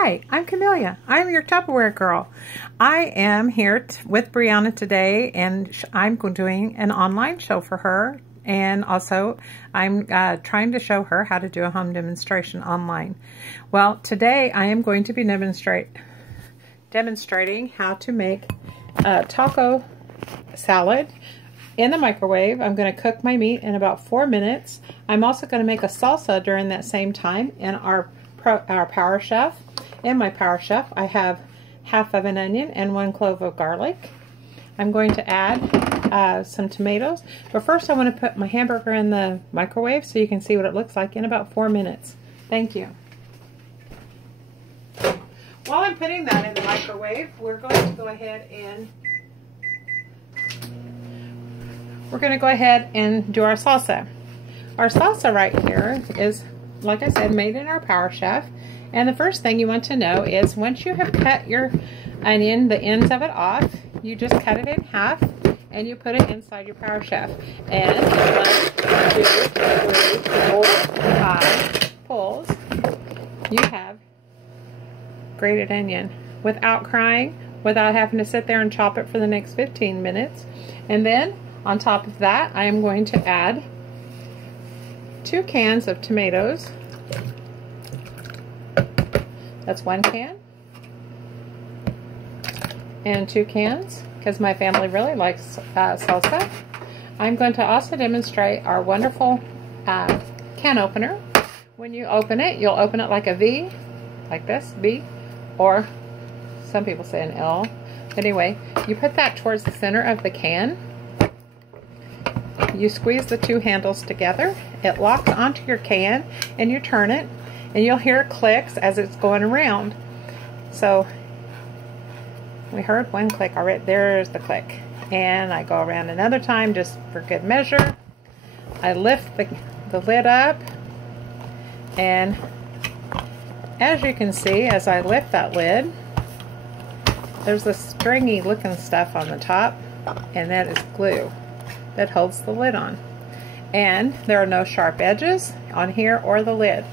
Hi, I'm Camillia. I'm your Tupperware girl. I am here with Brianna today, and I'm doing an online show for her. And also, I'm trying to show her how to do a home demonstration online. Well, today I am going to be demonstrating how to make a taco salad in the microwave. I'm going to cook my meat in about 4 minutes. I'm also going to make a salsa during that same time in our Power Chef. In my Power Chef, I have half of an onion and 1 clove of garlic. I'm going to add some tomatoes, but first I want to put my hamburger in the microwave so you can see what it looks like in about 4 minutes. Thank you. While I'm putting that in the microwave, we're going to go ahead and do our salsa. Our salsa right here is, like I said, made in our Power Chef. And the first thing you want to know is once you have cut your onion, the ends of it off, you just cut it in half and you put it inside your Power Chef. And 1, 2, 3, 4, 5 pulls, you have grated onion without crying, without having to sit there and chop it for the next 15 minutes. And then on top of that, I am going to add 2 cans of tomatoes. That's 1 can and 2 cans because my family really likes salsa. I'm going to also demonstrate our wonderful can opener. When you open it, you'll open it like a V, like this, V, or some people say an L. Anyway, you put that towards the center of the can. You squeeze the 2 handles together. It locks onto your can and you turn it. And you'll hear clicks as it's going around. So we heard 1 click already. There's the click. And I go around another time just for good measure. I lift the lid up. And as you can see, as I lift that lid, there's this stringy looking stuff on the top. And that is glue that holds the lid on. And there are no sharp edges on here or the lid.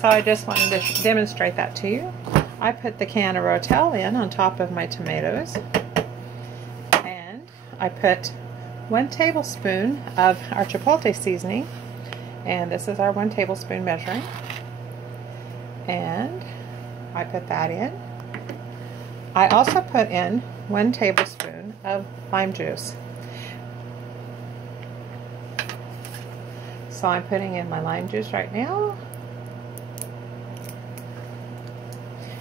So I just wanted to demonstrate that to you. I put the can of Rotel in on top of my tomatoes. And I put 1 tablespoon of our chipotle seasoning. And this is our 1 tablespoon measuring. And I put that in. I also put in 1 tablespoon of lime juice. So I'm putting in my lime juice right now.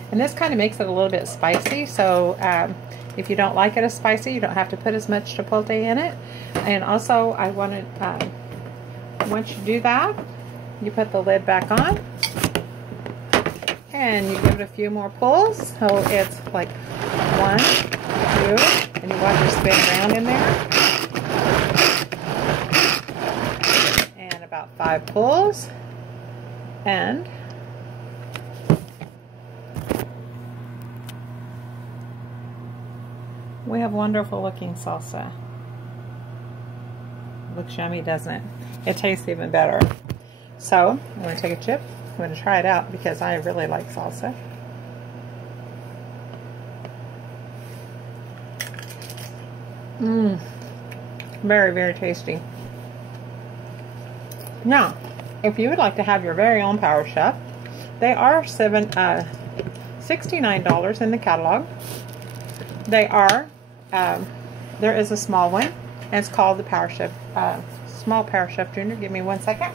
And this kind of makes it a little bit spicy, so if you don't like it as spicy, you don't have to put as much chipotle in it. And also, I wanted, once you do that, you put the lid back on, and you give it a few more pulls, so it's like 1, 2, and you watch her spin around in there, and about 5 pulls, and we have wonderful looking salsa. Looks yummy, doesn't it? It tastes even better. So, I'm going to take a chip. I'm going to try it out because I really like salsa. Very, very tasty. Now, if you would like to have your very own Power Chef, they are $69 in the catalog. They are there is a small one, and it's called the Power Chef, small Power Chef Junior. Give me 1 second.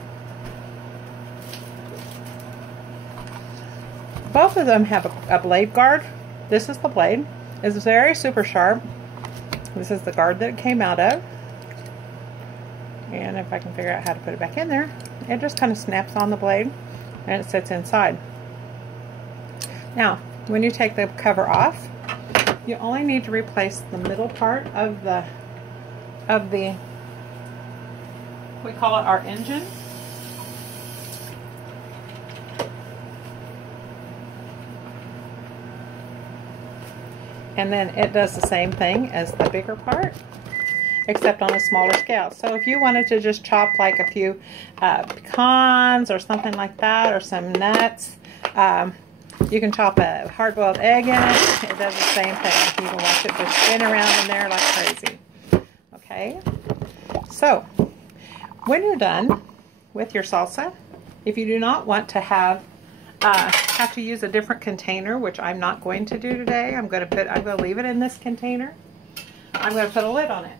Both of them have a blade guard. This is the blade. It's very super sharp. This is the guard that it came out of. And if I can figure out how to put it back in there, it just kind of snaps on the blade, and it sits inside. Now, when you take the cover off, you only need to replace the middle part of the we call it our engine. And then it does the same thing as the bigger part, except on a smaller scale. So if you wanted to just chop like a few pecans or something like that, or some nuts, You can chop a hard-boiled egg in it. It does the same thing. You can watch it just spin around in there like crazy. Okay? So, when you're done with your salsa, if you do not want to have to use a different container, which I'm not going to do today, I'm going to leave it in this container. I'm going to put a lid on it.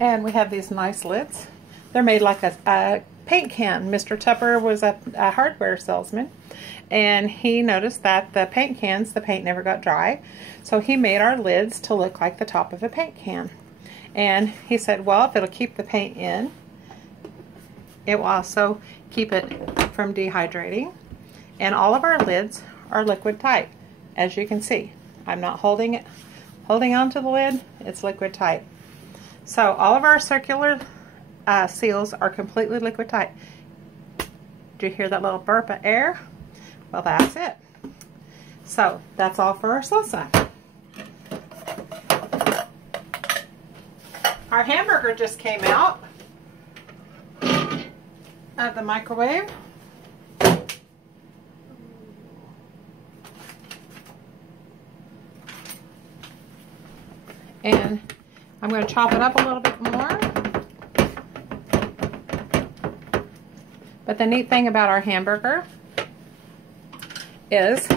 And we have these nice lids. They're made like a paint can. Mr. Tupper was a hardware salesman, and he noticed that the paint cans, the paint never got dry, so he made our lids to look like the top of a paint can. And he said, well, if it'll keep the paint in, it will also keep it from dehydrating. And all of our lids are liquid tight, as you can see. I'm not holding on to the lid, it's liquid tight. So all of our circular seals are completely liquid tight. Did you hear that little burp of air? Well, that's it. So that's all for our salsa. Our hamburger just came out of the microwave. And I'm going to chop it up a little bit more. But the neat thing about our hamburger is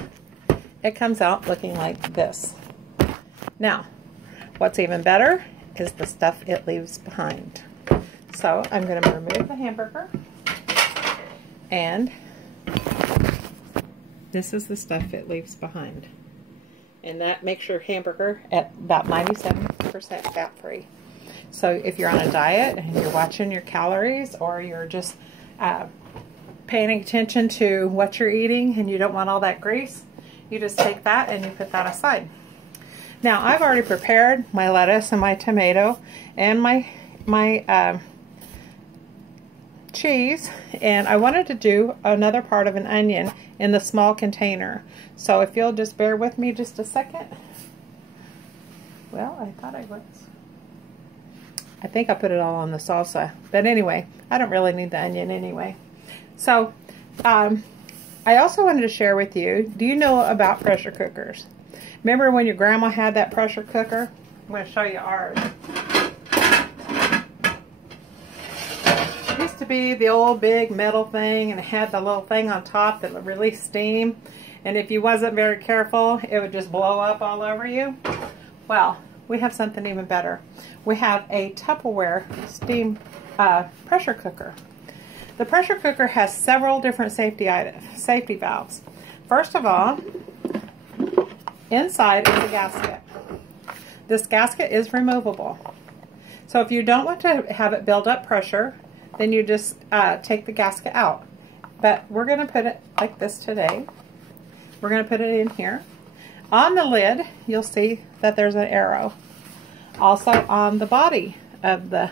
it comes out looking like this. Now, what's even better is the stuff it leaves behind. So I'm going to remove the hamburger, and this is the stuff it leaves behind. And that makes your hamburger at about 97% fat-free. So if you're on a diet and you're watching your calories, or you're just paying attention to what you're eating and you don't want all that grease, you just take that and you put that aside. Now, I've already prepared my lettuce and my tomato and my cheese, and I wanted to do another part of an onion in the small container. So if you'll just bear with me just a second. Well, I thought I was. I think I put it all on the salsa. But anyway, I don't really need the onion anyway. So, I also wanted to share with you, do you know about pressure cookers? Remember when your grandma had that pressure cooker? I'm going to show you ours. It used to be the old big metal thing, and it had the little thing on top that would release steam. And if you wasn't very careful, it would just blow up all over you. Well, we have something even better. We have a Tupperware steam pressure cooker. The pressure cooker has several different safety valves. First of all, inside is a gasket. This gasket is removable. So if you don't want to have it build up pressure, then you just take the gasket out. But we're going to put it like this today. We're going to put it in here. On the lid, you'll see that there's an arrow. Also on the body of the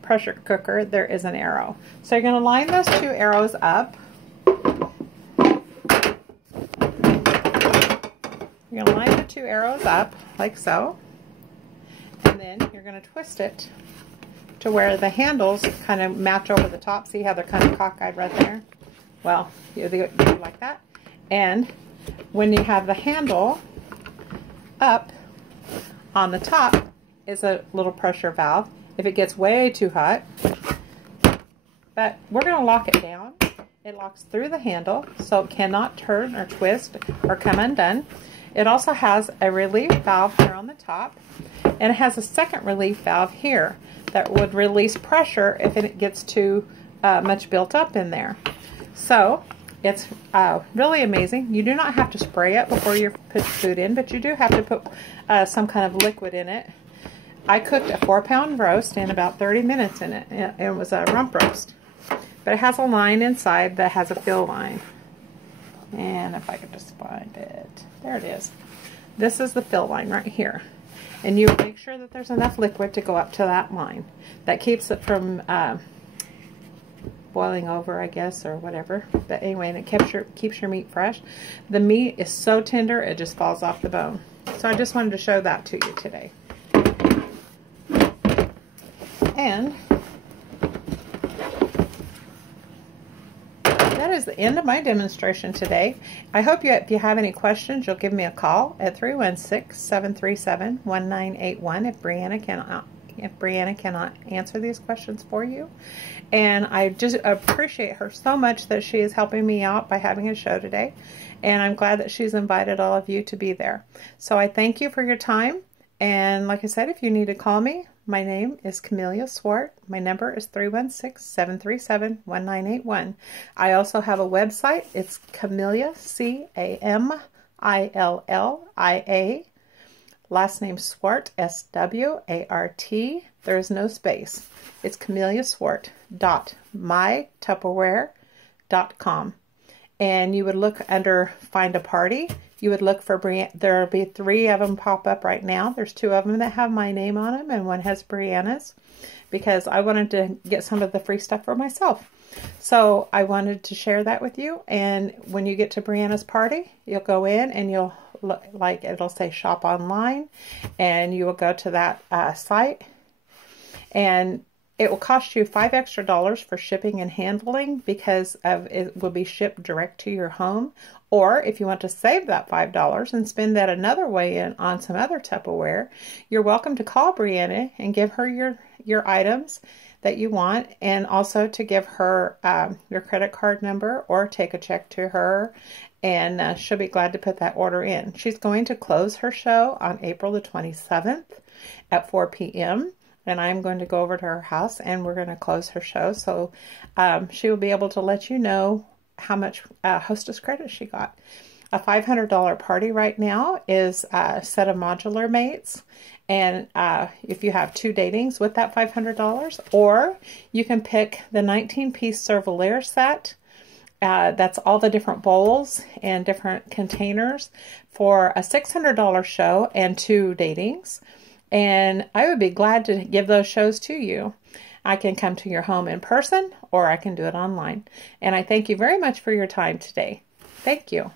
pressure cooker, there is an arrow. So you're going to line those two arrows up. You're going to line the two arrows up like so. And then you're going to twist it to where the handles kind of match over the top. See how they're kind of cockeyed right there? Well, you do like that. And when you have the handle up, on the top is a little pressure valve if it gets way too hot. But we're going to lock it down. It locks through the handle, so it cannot turn or twist or come undone. It also has a relief valve here on the top, and it has a second relief valve here that would release pressure if it gets too much built up in there. So it's really amazing. You do not have to spray it before you put food in, but you do have to put some kind of liquid in it. I cooked a 4-pound roast in about 30 minutes in it. It was a rump roast. But it has a line inside that has a fill line. And if I could just find it. There it is. This is the fill line right here. And you make sure that there's enough liquid to go up to that line. That keeps it from boiling over, I guess, or whatever. But anyway, and it keeps your meat fresh. The meat is so tender, it just falls off the bone. So I just wanted to show that to you today. that is the end of my demonstration today. I hope if you have any questions, you'll give me a call at 316-737-1981 if Brianna cannot answer these questions for you. And I just appreciate her so much that she is helping me out by having a show today. And I'm glad that she's invited all of you to be there. So I thank you for your time. And like I said, if you need to call me, my name is Camillia Swart. My number is 316-737-1981. I also have a website. It's Camillia, C-A-M-I-L-L-I-A. Last name Swart, S-W-A-R-T. There is no space. It's camilliaswart.mytupperware.com. And you would look under Find a Party. You would look for Brianna. There will be 3 of them pop up right now. There's 2 of them that have my name on them, and 1 has Brianna's, because I wanted to get some of the free stuff for myself. So I wanted to share that with you. And when you get to Brianna's party, you'll go in and you'll look, like it'll say shop online, and you will go to that site, and it will cost you $5 extra for shipping and handling, because it will be shipped direct to your home. Or if you want to save that $5 and spend that another way on some other Tupperware, you're welcome to call Brianna and give her your items that you want, and also to give her your credit card number or take a check to her, and she'll be glad to put that order in. She's going to close her show on April the 27th at 4 p.m. and I'm going to go over to her house and we're going to close her show. So she will be able to let you know how much hostess credit she got. A $500 party right now is a set of modular mates. And if you have 2 datings with that $500, or you can pick the 19-piece Cervelier set. That's all the different bowls and different containers for a $600 show and 2 datings. And I would be glad to give those shows to you. I can come to your home in person, or I can do it online. And I thank you very much for your time today. Thank you.